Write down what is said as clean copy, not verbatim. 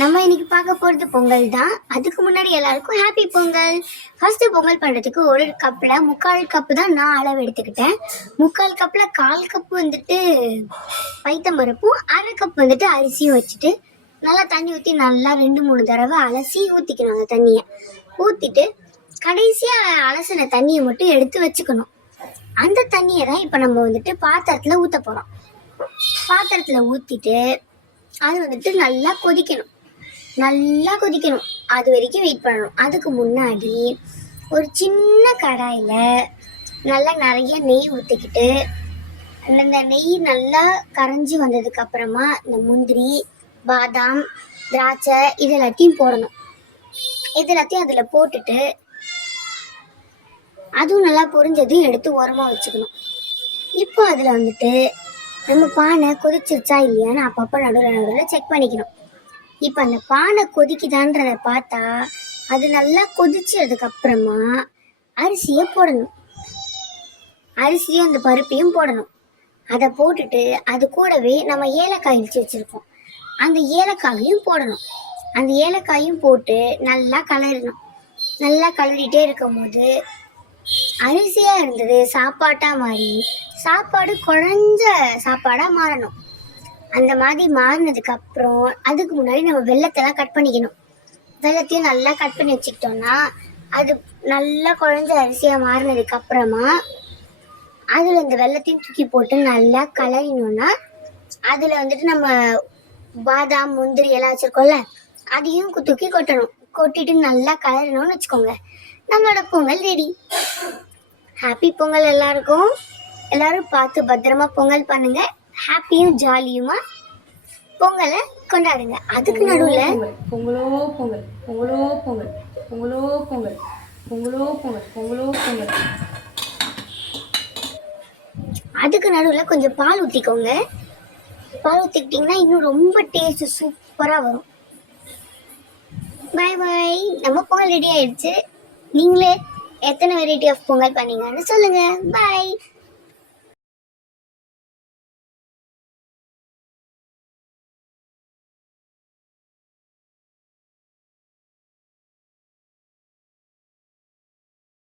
நம்ம இன்னைக்கு பார்க்க போகிறது பொங்கல் தான். அதுக்கு முன்னாடி எல்லாருக்கும் ஹாப்பி பொங்கல். ஃபர்ஸ்ட்டு பொங்கல் பண்ணுறதுக்கு ஒரு கப்பில் 3/4 கப்பு தான் நான் அளவு எடுத்துக்கிட்டேன். 3/4 கப்பில் 1/4 கப்பு வந்துட்டு பைத்தம்பருப்பும் 1/2 கப் வந்துட்டு அரிசியும் வச்சுட்டு நல்லா தண்ணி ஊற்றி நல்லா 2-3 தடவை அலசி ஊற்றிக்கணும். அந்த தண்ணியை ஊற்றிட்டு கடைசியாக அலசின தண்ணியை மட்டும் எடுத்து வச்சுக்கணும். அந்த தண்ணியை தான் இப்போ நம்ம வந்துட்டு பாத்திரத்தில் ஊற்ற போகிறோம். பாத்திரத்தில் ஊற்றிட்டு அது வந்துட்டு நல்லா கொதிக்கணும். அது வரைக்கும் வெயிட் பண்ணணும். அதுக்கு முன்னாடி ஒரு சின்ன கடாயில் நல்லா நிறைய நெய் ஊற்றிக்கிட்டு அந்த நெய் நல்லா கரைஞ்சி வந்ததுக்கு அப்புறமா இந்த முந்திரி, பாதாம், திராட்சை இது எல்லாத்தையும் போடணும். இது எல்லாத்தையும் அதில் போட்டுட்டு அதுவும் நல்லா பொரிஞ்சதும் எடுத்து ஓரமாக வச்சுக்கணும். இப்போ அதில் வந்துட்டு நம்ம பானை கொதிச்சிருச்சா இல்லையான்னு அப்பப்போ நடுவில் செக் பண்ணிக்கணும். இப்போ அந்த பானை கொதிக்குதான்றதை பார்த்தா அது நல்லா கொதிச்சதுக்கப்புறமா அரிசியை போடணும். அரிசியும் அந்த பருப்பையும் போடணும். அதை போட்டுட்டு அது கூடவே நம்ம ஏலக்காய் இடிச்சு வச்சுருக்கோம், அந்த ஏலக்காயையும் போடணும். அந்த ஏலக்காயும் போட்டு நல்லா கலரணும். நல்லா கலரிட்டே இருக்கும் போது அரிசியாக இருந்தது சாப்பாட்டாக மாறி சாப்பாடு குழஞ்ச சாப்பாடாக மாறணும். அந்த மாதிரி மாறினதுக்கு அப்புறம் அதுக்கு முன்னாடி நம்ம வெள்ளத்தெல்லாம் கட் பண்ணிக்கணும். வெள்ளத்தையும் நல்லா கட் பண்ணி வச்சுக்கிட்டோம்னா அது நல்லா குழஞ்ச அரிசியாக மாறினதுக்கு அப்புறமா அதில் இந்த வெள்ளத்தையும் தூக்கி போட்டு நல்லா கலரினோன்னா அதில் வந்துட்டு நம்ம பாதாம், முந்திரி எல்லாம் வச்சுருக்கோம்ல அதையும் தூக்கி கொட்டணும். கொட்டிட்டு நல்லா கலரினோன்னு வச்சுக்கோங்க, நம்மளோட பொங்கல் ரெடி. ஹாப்பி பொங்கல் எல்லாருக்கும். எல்லாரும் பார்த்து பத்திரமா பொங்கல் பண்ணுங்க. ஹாப்பியும் ஜாலியுமா பொங்கலை கொண்டாடுங்க. அதுக்கு நடுவில் பொங்கலோ பொங்கல், பொங்கலோ பொங்கல், பொங்கலோ பொங்கல், பொங்கலோ பொங்கல், பொங்கலோ பொங்கல். அதுக்கு நடுவில் கொஞ்சம் பால் ஊற்றிக்கோங்க. பால் ஊற்றிக்கிட்டிங்கன்னா இன்னும் ரொம்ப டேஸ்ட் சூப்பராக வரும். பாய் பாய். நம்ம பொங்கல் ரெடி ஆயிடுச்சு. நீங்களே எத்தனை வெரைட்டி ஆஃப் பொங்கல் பண்ணீங்கன்னு சொல்லுங்கள். பாய்.